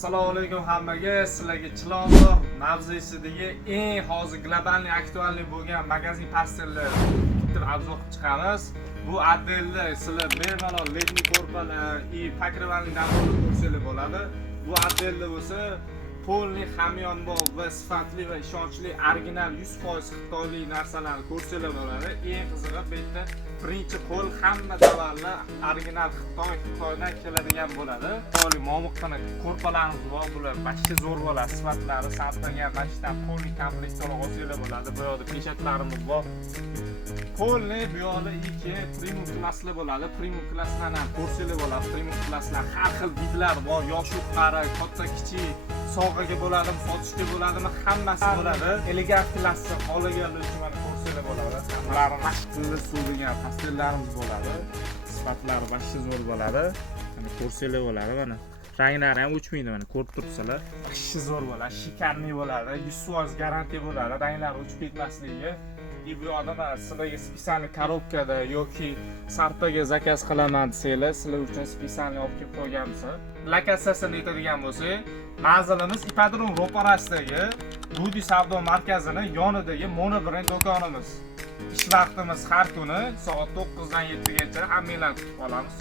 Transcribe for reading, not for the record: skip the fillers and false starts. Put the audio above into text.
Assalomu alaykum hammaga. Sizlarga Chilonzor mavzesidagi eng hozir globalniy aktualniy bo'lgan magazin pastellar bitta obzor qilib chiqamiz. Bu atdelda sizlar bemalol ledni korpalar и покрывальныйdan ko'rsanglar bo'ladi. Bu atdelda bo'lsa polni hamyonbop va sifatli va ishonchli original 100% xitoylik narsalarni ko'rsanglar bo'ladi. Eng qizig'i bu yerda birinchi qo'l hamma tovarlar original Xitoydan keladigan bo'ladi. Xitoylik momiqqina ko'rpalarimiz bor, bular bashta zo'r bo'ladi. Sifatlari satlangan bashtadan polni komplektlar olsanglar bo'ladi. Bu yerda peshatlarimiz bor. Polni bu yoqda ikki premium klasslar bo'ladi. Premium klasslarni ham ko'rsanglar bo'ladi. Premium klasslar har xil vidlar bor, yosh qari, katta kichik, sog'aga bo'ladimi, sotishga bo'ladimi, hammasi bo'ladi. Elegant klassni xohlaganlar uchun mana ko'rsanglar bo'ladi. Hammalari mashqilli suvdigan pastellarimiz bo'ladi. Sifatlari bashta zo'r bo'ladi. Mana ko'rsanglar bo'ladi mana. Ranglari ham o'chmaydi mana ko'rib turibsizlar. Bashta zo'r bo'ladi, shikarniy bo'ladi, 100% garantiya bo'ladi. Ranglari o'chib ketmasligi. Bu yoqda sizlarga spesialniy korobkada yoki sarpaga zakaz qilaman desanglar, sizlar uchun spesialniy olib kelib qo'yganmiz. Lokatsiyasini aytadigan bo'lsak, manzilimiz Ipodrom ro'parasidagi Budi savdo markazini yonidagi Mono brend do'konimiz. Ish vaqtimiz har kuni soat 9 dan 7 gacha hammanglarni kutib qolamiz.